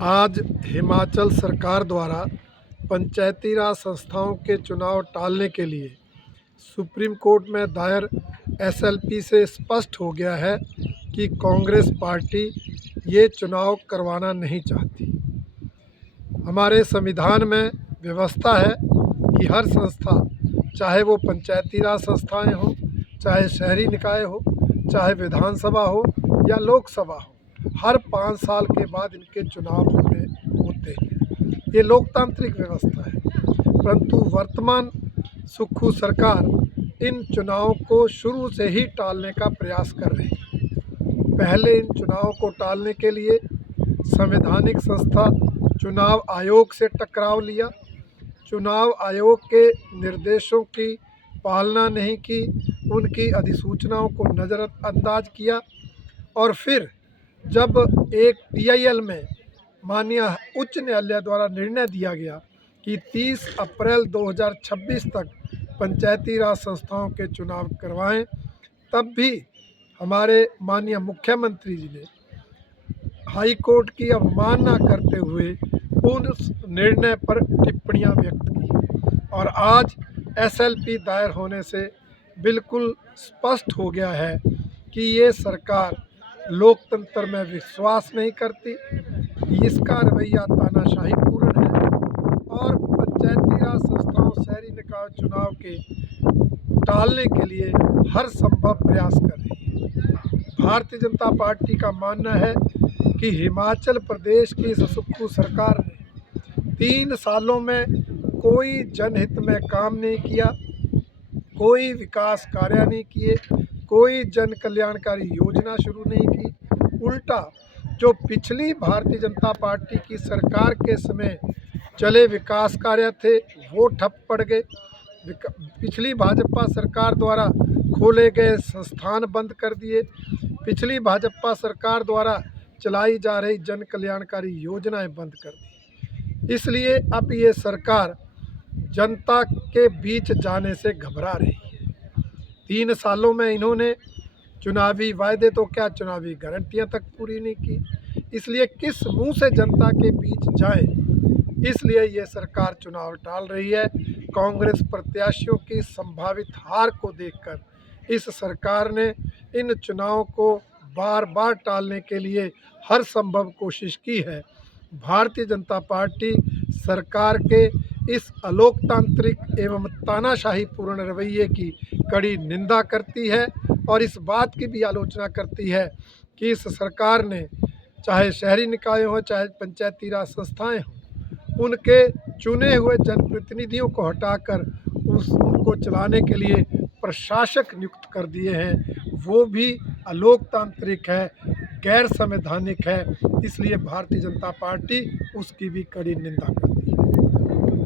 आज हिमाचल सरकार द्वारा पंचायती राज संस्थाओं के चुनाव टालने के लिए सुप्रीम कोर्ट में दायर एसएलपी से स्पष्ट हो गया है कि कांग्रेस पार्टी ये चुनाव करवाना नहीं चाहती। हमारे संविधान में व्यवस्था है कि हर संस्था, चाहे वो पंचायती राज संस्थाएं हो, चाहे शहरी निकाय हो, चाहे विधानसभा हो या लोकसभा हो, हर 5 साल के बाद इनके चुनाव होते हैं। ये लोकतांत्रिक व्यवस्था है। परंतु वर्तमान सुक्खू सरकार इन चुनावों को शुरू से ही टालने का प्रयास कर रही है। पहले इन चुनावों को टालने के लिए संवैधानिक संस्था चुनाव आयोग से टकराव लिया, चुनाव आयोग के निर्देशों की पालना नहीं की, उनकी अधिसूचनाओं को नज़रअंदाज किया और फिर जब एक पीआईएल में माननीय उच्च न्यायालय द्वारा निर्णय दिया गया कि 30 अप्रैल 2026 तक पंचायती राज संस्थाओं के चुनाव करवाएं, तब भी हमारे माननीय मुख्यमंत्री जी ने हाई कोर्ट की अवमानना करते हुए उस निर्णय पर टिप्पणियां व्यक्त की और आज एसएलपी दायर होने से बिल्कुल स्पष्ट हो गया है कि ये सरकार लोकतंत्र में विश्वास नहीं करती, इसका रवैया तानाशाहीपूर्ण है और पंचायती राज संस्थाओं, शहरी निकाय चुनाव के टालने के लिए हर संभव प्रयास कर रही है। भारतीय जनता पार्टी का मानना है कि हिमाचल प्रदेश की इस सुक्खू सरकार ने 3 सालों में कोई जनहित में काम नहीं किया, कोई विकास कार्य नहीं किए, कोई जन कल्याणकारी योजना शुरू नहीं की। उल्टा जो पिछली भारतीय जनता पार्टी की सरकार के समय चले विकास कार्य थे वो ठप पड़ गए। पिछली भाजपा सरकार द्वारा खोले गए संस्थान बंद कर दिए, पिछली भाजपा सरकार द्वारा चलाई जा रही जन कल्याणकारी योजनाएं बंद कर दी। इसलिए अब ये सरकार जनता के बीच जाने से घबरा रही है। 3 सालों में इन्होंने चुनावी वायदे तो क्या, चुनावी गारंटियां तक पूरी नहीं की। इसलिए किस मुंह से जनता के बीच जाए, इसलिए ये सरकार चुनाव टाल रही है। कांग्रेस प्रत्याशियों की संभावित हार को देखकर इस सरकार ने इन चुनावों को बार बार टालने के लिए हर संभव कोशिश की है। भारतीय जनता पार्टी सरकार के इस अलोकतांत्रिक एवं तानाशाहीपूर्ण रवैये की कड़ी निंदा करती है और इस बात की भी आलोचना करती है कि इस सरकार ने चाहे शहरी निकाय हो, चाहे पंचायती राज संस्थाएं हों, उनके चुने हुए जनप्रतिनिधियों को हटाकर उनको चलाने के लिए प्रशासक नियुक्त कर दिए हैं। वो भी अलोकतांत्रिक है, गैर संवैधानिक है। इसलिए भारतीय जनता पार्टी उसकी भी कड़ी निंदा करती है।